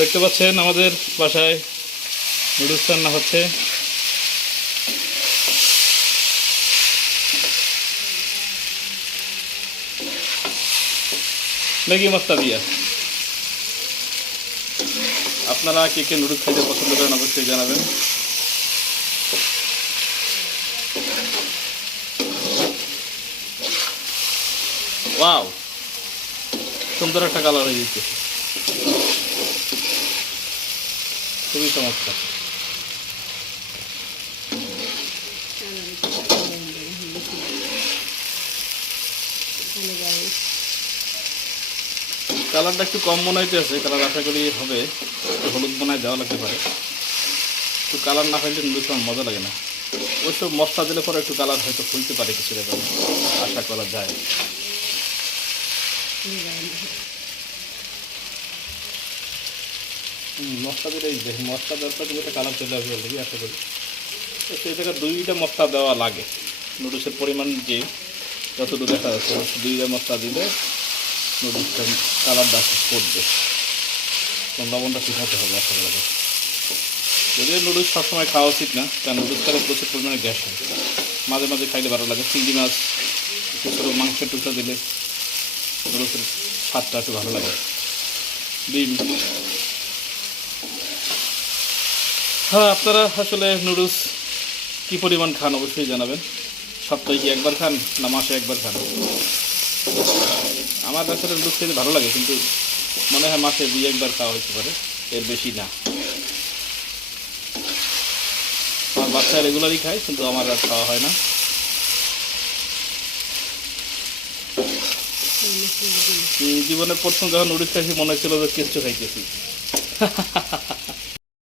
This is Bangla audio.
দেখতে পাচ্ছেন আমাদের বাসায় নুডলস রান্না হচ্ছে। ম্যাগি মশলা দিয়া। আপনারা কে কে নুডলস খাইতে পছন্দ করেন অবশ্যই জানাবেন। ওয়াও, সুন্দর একটা কালার হয়ে যাচ্ছে, খুবই চমৎকার। কালারটা একটু কম মনে হইতেছে, কালার আশা করি হবে, একটু হলুদ বানায় দেওয়া লাগতে পারে। একটু কালার না হইলে নুডলস আমার মজা লাগে না। অবশ্য মশলা দিলে পরে একটু কালার হয়তো খুলতে পারে কিছুটা, আশা করা যায়। মশলা দিলে দেখি মশলা দেওয়ার পর কিন্তু একটা কালার চলে আসবে অলরেডি, আশা করি। তো সেই জায়গায় 2টা মশলা দেওয়া লাগে। নুডলসের পরিমাণ যে যতটুকু দেখা যাচ্ছে 2টা মশলা দিলে নুডলসটা কালারটা পড়বে, লবণটা ঠিক মতো হবে আশা করা যায়। যদিও নুডলস সবসময় খাওয়া উচিত না, কারণ নুডলস খেলে প্রচুর পরিমাণে গ্যাস হয়। মাঝে মাঝে খাইলে ভালো লাগে। চিংড়ি মাছ, একটু ছোটো মাংসের টুকরা দিলে নুডলসের স্বাদটা একটু ভালো লাগে। ডিম। হ্যাঁ, আপনারা আসলে নুডলস কী পরিমাণ খান অবশ্যই জানাবেন। সপ্তাহে কি একবার খান না মাসে একবার খান? আমার আসলে নুডলস খেতে ভালো লাগে, কিন্তু মনে হয় মাসে 2-1বার খাওয়া হতে পারে, এর বেশি না। আমার বাচ্চা রেগুলারই খায়, কিন্তু আমার আর খাওয়া হয় না। জীবনের প্রথম যখন নুডলস খাইছি মনে হচ্ছিল যে কেঁচো খাইতেছি।